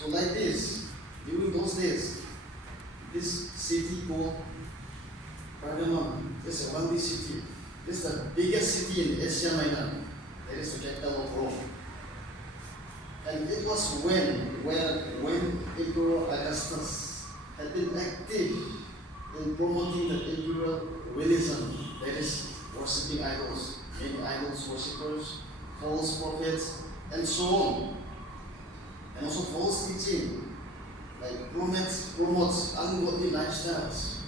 So like this, during those days, this city called Pergamum is a wealthy city. This is the biggest city in Asia Minor. It is the capital of Rome. And it was when Emperor Augustus had been active in promoting the imperial religion, that is, worshipping idols, many idols worshippers, false prophets, and so on. And also false teaching, like promotes ungodly lifestyles,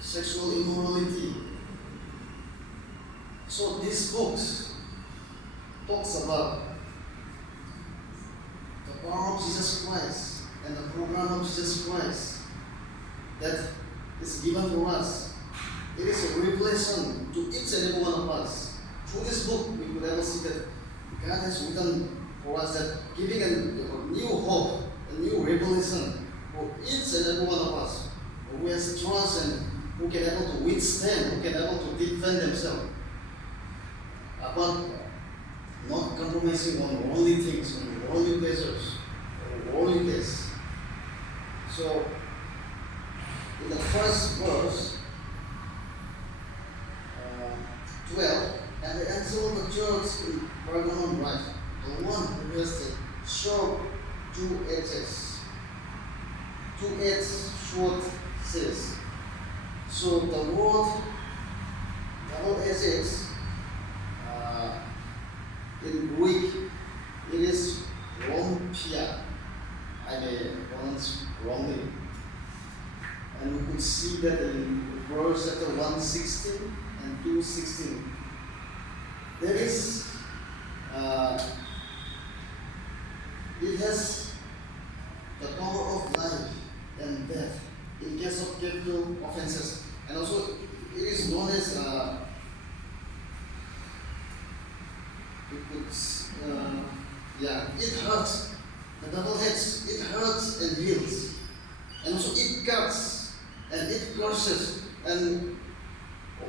sexual immorality. So these books talks about the power of Jesus Christ and the program of Jesus Christ that is given to us. It is a revelation to each and every one of us. Through this book, we could ever see that God has written for us that giving a new hope, a new revelation for each and every one of us who has trust and who can able to withstand, who can able to defend themselves. But not compromising on worldly things, on worldly pleasures, or worldly tastes. So, in the first verse, 12, and the angel of the church in Pergamum writes, the one who has the sharp two edged sword says. So the word double-edged in Greek, it is rompia. I may pronounce wrongly. And we could see that in verse chapter 116 and 216. There is, it has the power of life and death in case of capital offenses. And also, it is known as, it hurts. The double edge, it hurts and heals. And also, it cuts and it crushes. And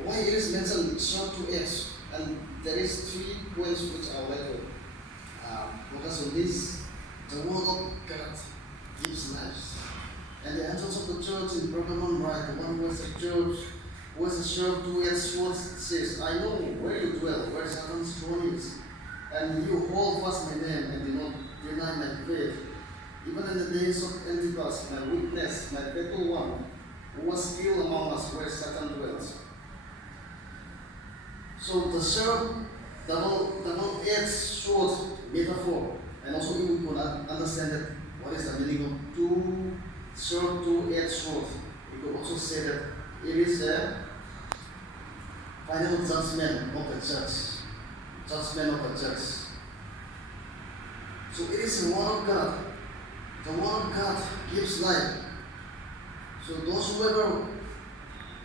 why it is mentioned sharp to edge? And there is 3 points which I would like to focus on this. The word of God gives life. And the angels of the church in Pergamum write, the one who has a church, who has a sharp two-edged sword says, I know where you dwell, where Satan's throne is, and you hold fast my name and do not deny my faith. Even in the days of Antipas, my witness, my faithful one, who was killed among us where Satan dwells. So the sharp double-edged sword metaphor, and also you could understand that what is the meaning of two-edged sword. We could also say that it is a final judgment of the church. Judgment of the church. So it is the word of God. The word of God gives life. So those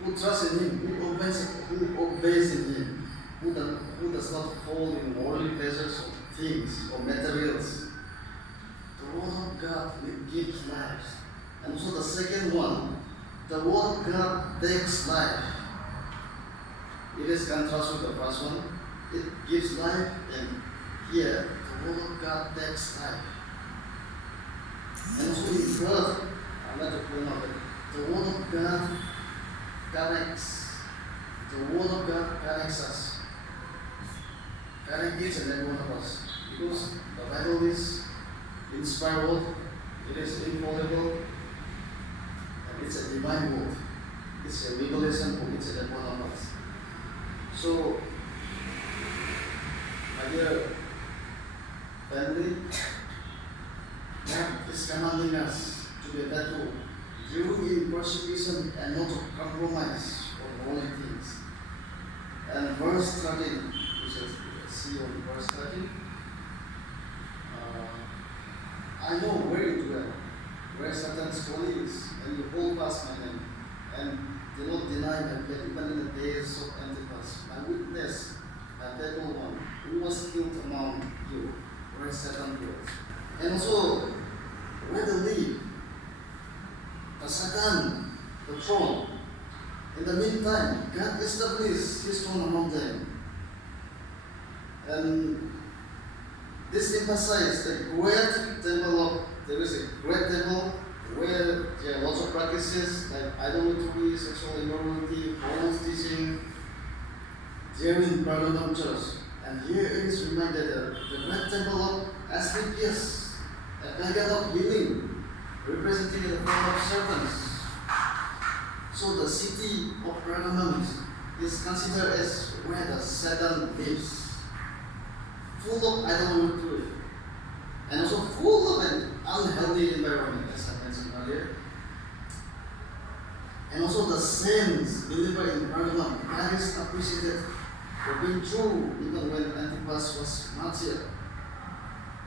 who trust in Him, who obeys in Him, who does not fall in worldly pleasures of things or materials, the word of God will give life. And also the second one, the word of God takes life. It is contrast with the first one. It gives life, and here the word of God takes life. And also in birth, I'd like to point out that the word of God connects. The word of God connects us. Connects each and every one of us. Because the Bible is inspired word, it is infallible, and it's a divine word. It's a revelation for each and every one of us. So, my dear family, God is commanding us to be faithful during in persecution and not to compromise on worldly things. And verse 13, we shall see on verse 13. I know where you dwell, where Satan's throne is, and you hold fast my name, and do not deny my faith, even in the days of Antipas, my witness, my faithful one, who was killed among you, where Satan dwells. And also, where they live, the Satan, the throne. In the meantime, God established His throne among them. And this emphasizes the great temple of, there is a practices like idolatry, sexual immorality, false teaching, there in Pergamum church. And here it is reminded that the great temple of Asclepius, a beacon of healing, representing the form of serpents. So the city of Pergamum is considered as where the Satan lives, full of idolatry, and also full of an unhealthy environment, as I mentioned earlier. And also the saints delivered in Pergamum, God is appreciated for being true even when Antipas was martyred.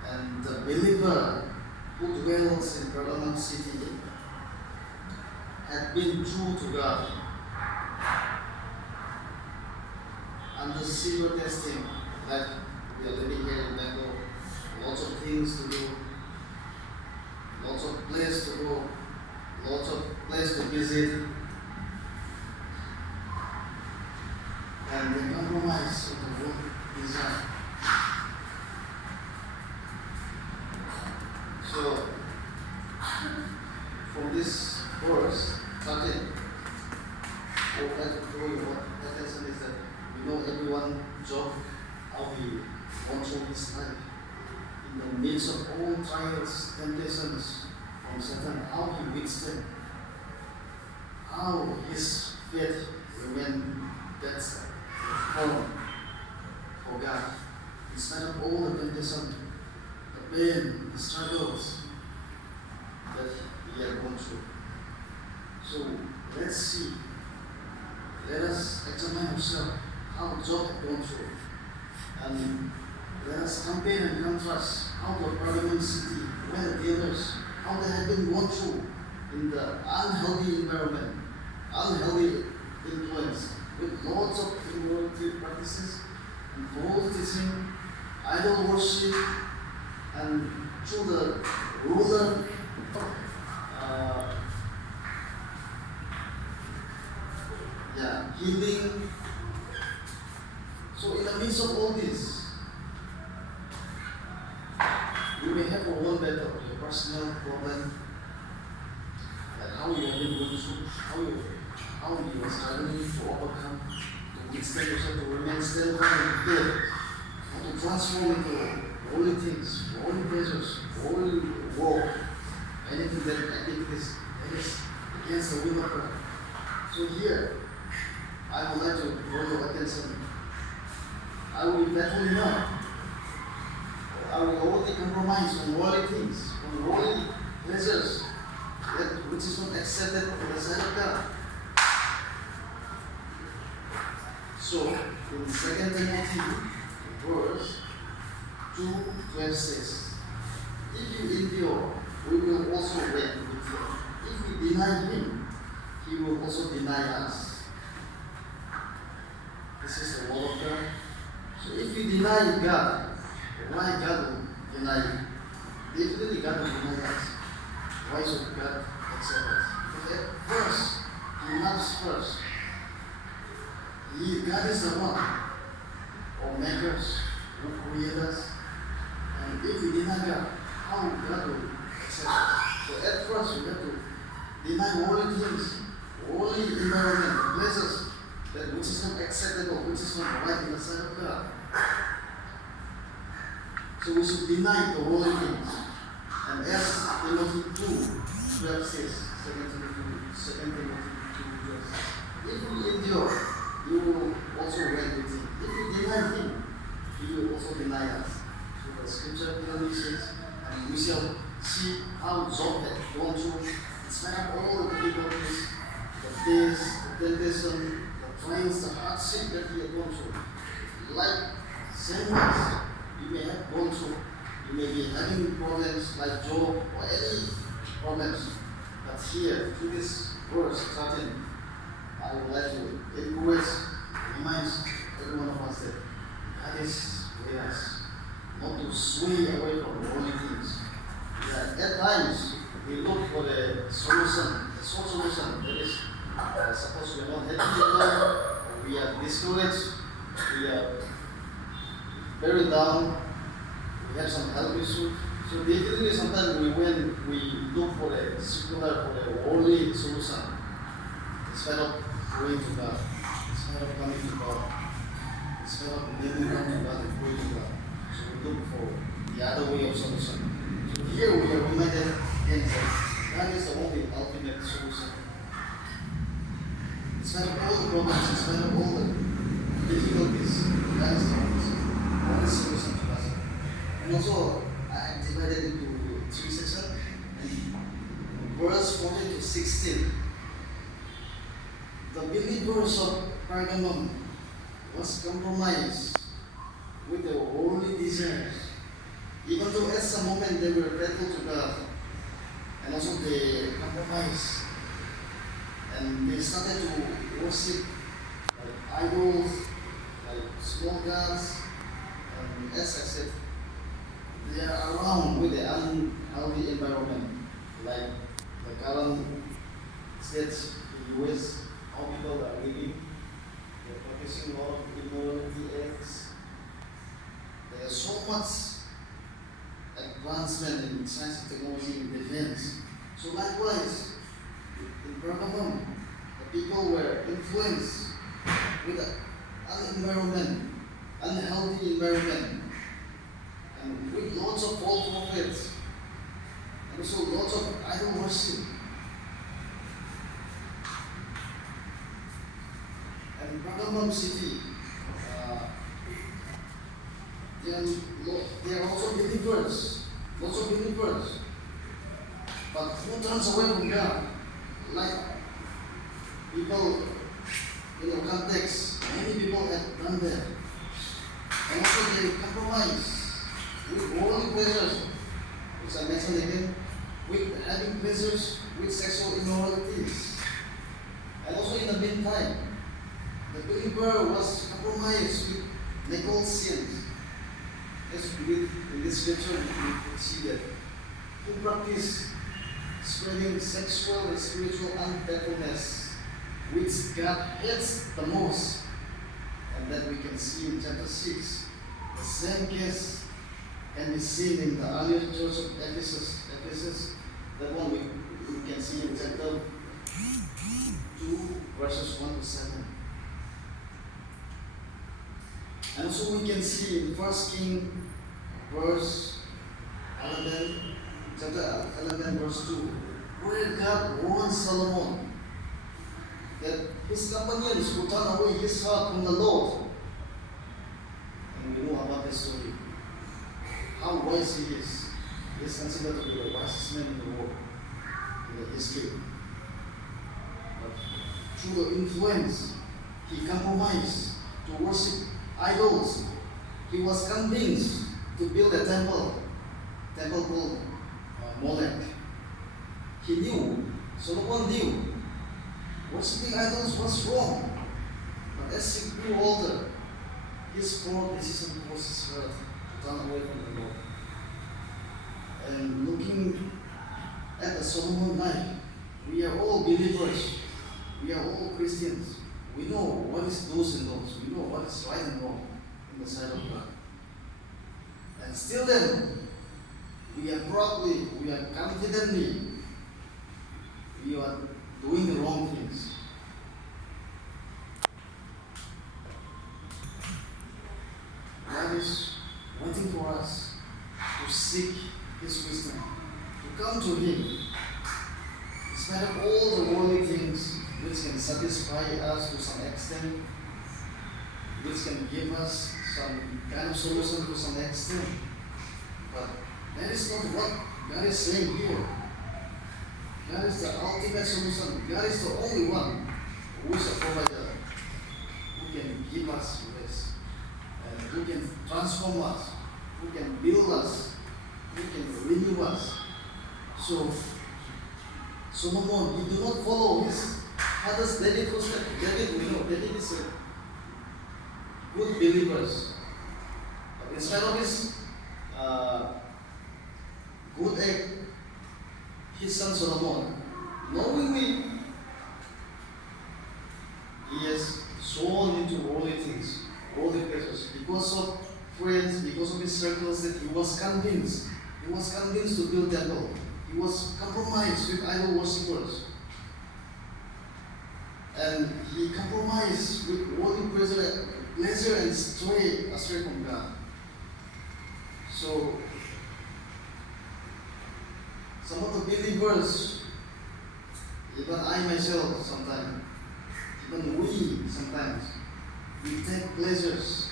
And the believer who dwells in Pergamum city had been true to God. Under silver testing, like we are living here in Bengal, lots of things to do, lots of places to go, lots of places to visit, and they compromise with the work design. So, from this verse 13, I would like to show you what that lesson is, that we know everyone Job, how he went through his life in the midst of all trials, temptations from Satan, how he withstood, how his faith remained that's firm for God, in spite of all the temptation, the pain, the struggles that he had gone through. So let's see, let us examine ourselves how Job had gone through, and let us compare and contrast how the Pergamum city, where the dealers, how they had been gone through in the unhealthy environment, unhealthy influence, with lots of immorality practices and false teaching, idol worship, and through the ruler healing. So in the midst of all this, you may have your own battle, your personal problem, and how you have been going through, how you are struggling to overcome, to withstand yourself, to remain steadfast in faith, how to transform into holy things, holy pleasures, holy walk, anything activities that is against the will of God. So here, I would like to draw your attention. I will definitely not. I will already compromise on worldly things, on worldly pleasures, which is not accepted in the sight of God. So, in 2 Timothy verse 2:12 says, if you endure, we will also reign with you. If we deny him, he will also deny us. This is the word of God. So if you deny God, why God will deny you? Definitely God will deny us. Why should God accept us? Because at first, He loves first. God is the one who makes us, who created us. And if we deny God, how God will accept us? So at first, we have to deny all things, all the environment, places that which is not acceptable, which is not right in the sight of God. So we should deny the holy things. And as Timothy 2:12 says, 2 Timothy 2:12 says, if we endure, you will also reign with him. If we deny him, he will also deny us. So the scripture clearly says, and we shall see how Job had gone through, in spite of all the difficulties, the days, the temptation, the trials, the hardship that he had gone through. Like sinners, you may have gone through, you may be having problems like Job or any problems. But here, through this verse 13, I would like to encourage, remind every one of us that God is with us, not to sway away from holy things. That at times, we look for the solution, the short solution, that is, suppose we are not happy with God, or we are discouraged, we are very down, we have some health issues, So definitely sometimes when we look for a secular, for a worldly solution, instead of praying to God, instead of coming to God, instead of kneeling down to God and praying to God, so we look for the other way of solution. So here we are reminded again that God is the only ultimate solution. In spite of all the problems, in spite of all the difficulties, God is the only solution to us. And also, I have divided into three sections. Verse 14 to 16. The believers of Pergamum was compromised with their worldly desires. Even though at some moment they were faithful to God, and also they compromised, and they started to worship like idols, like small gods, and as I said, they are around with the unhealthy environment, like the current states in the US, how people are living. They're practicing a lot of immorality acts. There's so much advancement in science and technology in defense. So likewise, in Pergamum, the people were influenced with an environment, unhealthy environment, and with lots of false prophets, and also lots of idol worship. And Pergamum city, they are also believers, lots of believers, but who turns away from God? Like people in the context, many people have done that. And also they compromise with worldly pleasures, which I mentioned again, with having pleasures with sexual immoralities. And also in the meantime, the believer was compromised with legal sins. As we read in this scripture, we could see that who practice spreading sexual and spiritual unfaithfulness, which God hates the most. And that we can see in chapter 6. The same case can be seen in the earlier church of Ephesus. That one we can see in chapter 2, verses 1 to 7. And also we can see in 1 King verse 11, chapter 11 verse 2, where God warns Solomon that his companions would turn away his heart from the Lord. And we know about this story. How wise he is. He is considered to be the wisest man in the world, in the history. But through the influence, he compromised to worship idols. He was convinced to build a temple called Molech. He knew, Solomon knew, worshipping idols was wrong. But as he grew older, his poor decision caused his heart to turn away from the Lord. And looking at the Solomon life, we are all believers. We are all Christians. We know what is do's and don'ts. We know what is right and wrong in the sight of God. And still then, we are proudly, we are confidently, we are doing the wrong things. God is waiting for us to seek His wisdom, to come to Him. In spite of all the worldly things which can satisfy us to some extent, which can give us some kind of solution to some extent. But that is not what God is saying here. God is the ultimate solution. God is the only one who is a provider, who can give us rest, and who can transform us, who can build us, who can renew us. So, Solomon, he do not follow his father's David footsteps. David, we know, David is a good believers. But in spite of his good act, his son Solomon, knowingly, he has sown into worldly things, worldly pleasures. Because of friends, because of his circles, that he was convinced He was convinced to build temple. He was compromised with idol worshippers. And he compromised with worldly pleasure and strayed astray from God. So, some of the believers, even I myself sometimes, even we sometimes, we take pleasures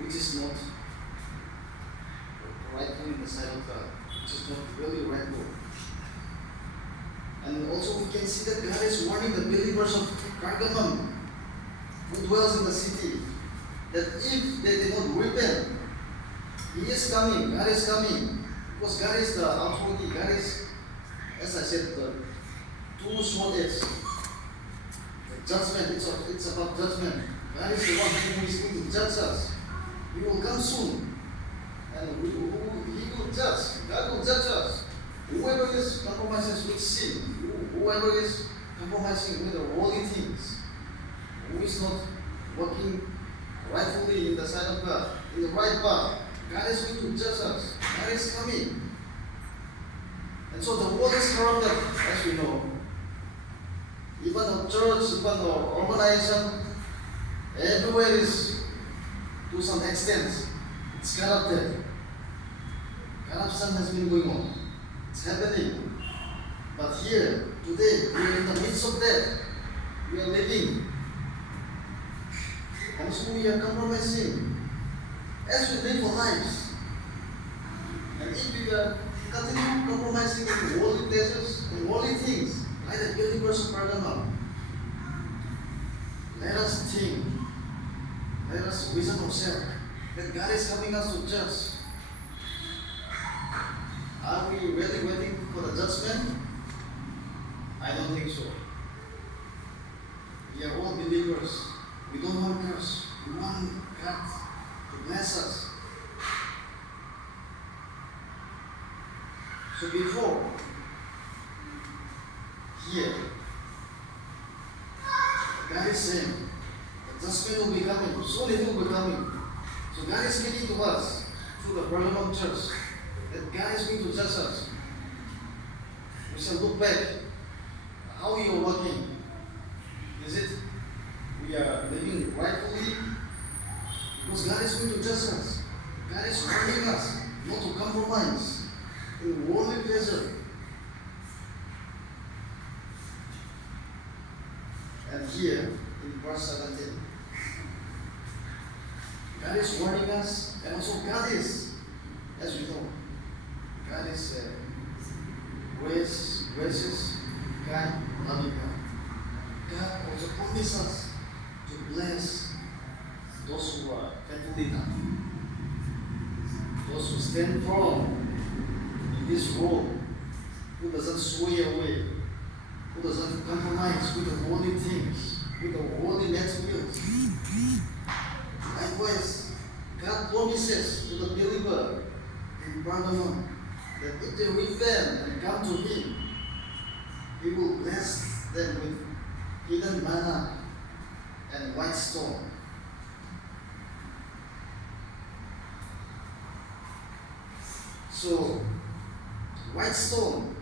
which is not rightful in the sight of God, which is not really rightful. And also we can see that God is warning the believers of Pergamum who dwells in the city that if they did not repent, He is coming, God is coming. Because God is the authority, God is, as I said, the two sword edge. The judgment, it's about judgment. God is the one who is going to judge us. He will come soon. And He will judge. God will judge us. Whoever is compromising with sin, whoever is compromising with the worldly things, who is not working rightfully in the sight of God, in the right path, God is going to judge us. God is coming. And so the world is corrupted, as we know. Even the church, even the organization, everywhere is, to some extent, it's corrupted. Corruption has been going on. It's happening. But here, today, we are in the midst of that. We are living. And so we are compromising as we live our lives. And if we are continue compromising in worldly pleasures and worldly things, like the believers of Pergamum, let us think, let us reason ourselves that God is coming us to judge. Are we really waiting for the judgment? I don't think so. We are all believers. We don't want curse. We want God to bless us. So before, here, God is saying, the judgment will be coming. Soon it will be coming. So God is speaking to us through the Pergamum church that God is going to judge us. We shall look back how we are working. Is it we are living rightfully? Because God is going to judge us. God is warning us not to compromise in worldly pleasure. And here in verse 17, God is warning us, and also God is, as we know, God is gracious, kind, loving God. God also promises us to bless those who are faithful enough, those who stand firm in this world, who doesn't sway away, who doesn't compromise with the worldly things, with the worldly materials. Likewise, God promises to the believer in Pergamum that if they repent and come to Him, He will bless them with hidden manna and white stone. So, white stone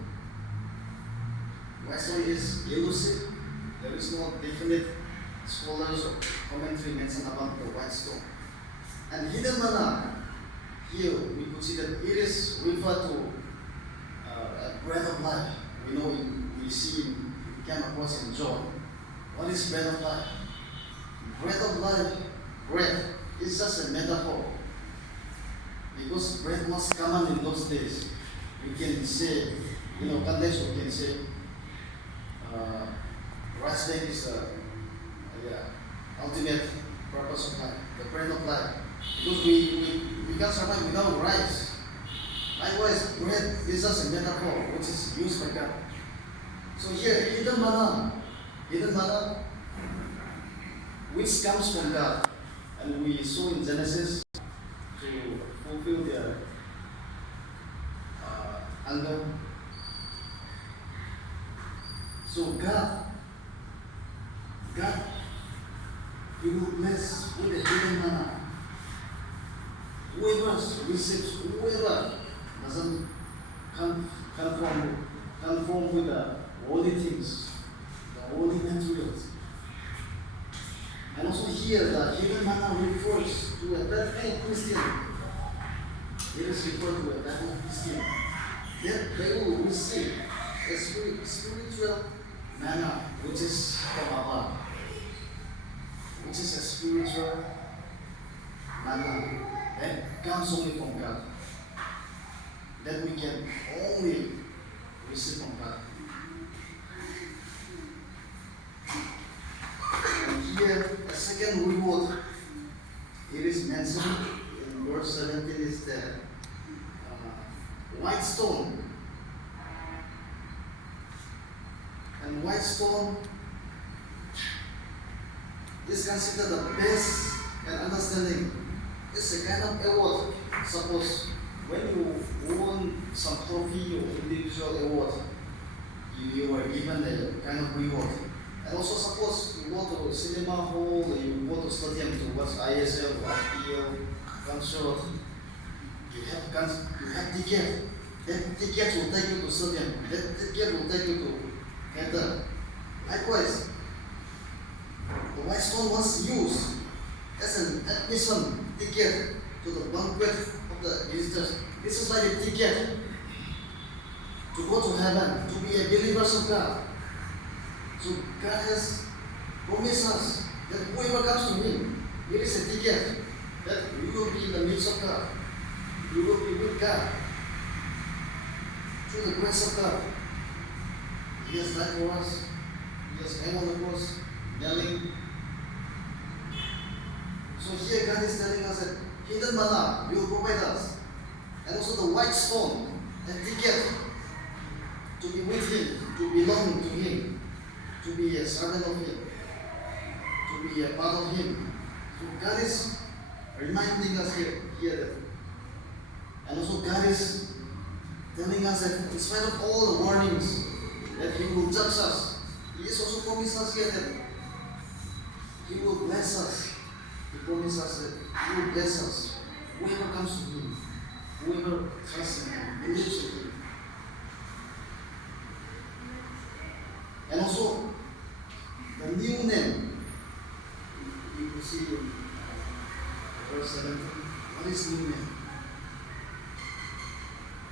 is elusive. There is no definite scholars or commentary mention about the white stone. And hidden manna, here we could see that it is referred to bread of life. We know we came across in John. What is bread of life? Bread of life, bread is just a metaphor. Because bread was common in those days. We can say, context we can say, rice bag is the ultimate purpose of life, the bread of life. Because we can't survive without rice. Likewise, bread is just a metaphor which is used by God. So here, hidden manna, which comes from God. And we saw in Genesis to fulfill their hunger. So God, He will bless with the hidden manna, whoever receives, whoever doesn't conform with the worldly things, the worldly materials. And also here, the hidden manna refers to a bad Christian. It is referred to a bad Christian. That they will receive a spiritual manna, which is from above, which is a spiritual manna that comes only from God, that we can only receive from God. And here, a second reward, it is mentioned in verse 17, is the white stone. And white stone is considered the best and understanding. It's a kind of award. Suppose when you won some trophy or individual award, you were given a kind of reward. And also suppose you go to cinema hall, or you go to stadium to watch ISL or IPL concert, you have ticket. That ticket will take you to stadium. That ticket will take you to theater. Likewise, the white stone was used as an admission ticket to the banquet of the visitors. This is like a ticket to go to heaven, to be a believer of God. So God has promised us that whoever comes to Him, here is a ticket that we will be in the midst of God. We will be with God through the grace of God. He has died for us. He has hung on the cross, kneeling. So here God is telling us that hidden manna will provide us. And also the white stone, a ticket to be with Him, to belong to Him, to be a servant of Him, to be a part of Him. So God is reminding us here that. And also God is telling us that in spite of all the warnings that He will judge us, He has also promised us here that He will bless us. He promised us that He will bless us. Whoever comes to Him, whoever trusts in Him, believes in Him. And also, the new name, you can see in verse 17, what is new name?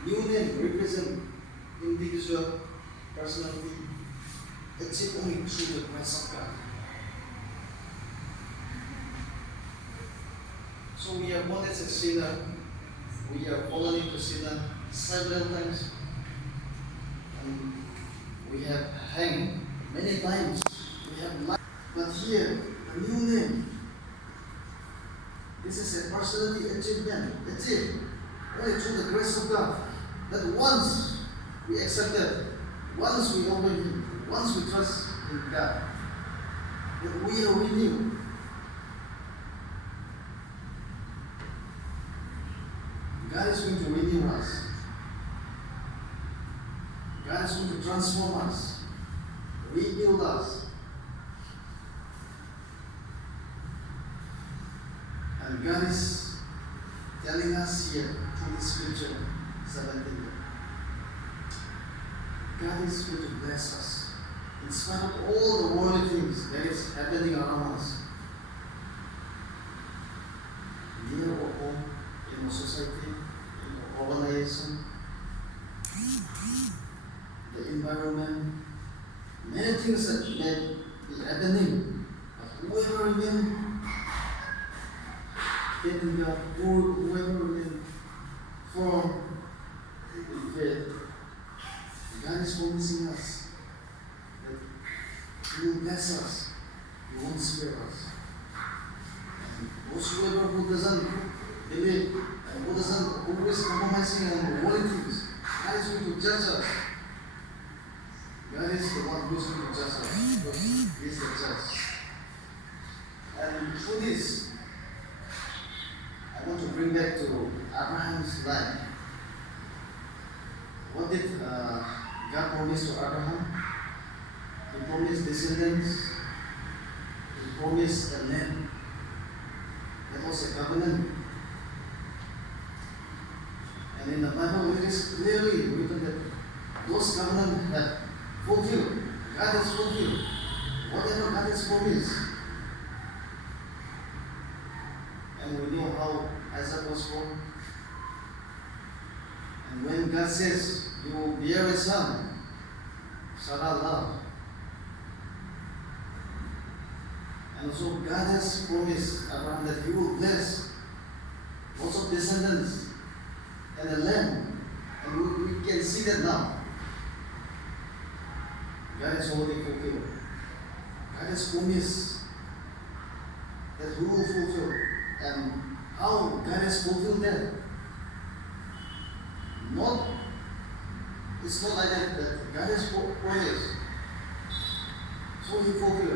New name represent individual personality achieved only through the grace of God. So we are born as a sinner, we are fallen into sinner several times, and we have hanged many times, we have lied. But here, a new name, this is a personality achievement, achieved only through the grace of God. That once we accepted, once we obey Him, once we trust in God, that we are renewed. God is going to renew us. God is going to transform us, rebuild us. And God is telling us here through this scripture 17. God is going to bless us in spite of all the worldly things that is happening around us. Near or home, in our society, in our organization, the environment, many things that may be happening. But whoever remains in God, whoever remains firm in faith, God is promising us that He will bless us, He won't spare us. And whosoever who doesn't believe and who is compromising on the worldly things, God is going to judge us. God is the one who is going to judge us, because He is the judge. And through this, I want to bring back to Abraham's life. What did God promise to Abraham? He promised descendants. He promised a land. That was a covenant. And in the Bible, it is clearly written that those covenants have fulfilled. God has fulfilled whatever God has promised. And we know how Isaac was born. And when God says, you will bear a son, Sarah loved. And so God has promised Abraham that he will bless lots of descendants and a land. And we can see that now. God has already fulfilled. God has promised that He will fulfill. And how God has fulfilled that? It's not like that God has promised. So He fulfilled.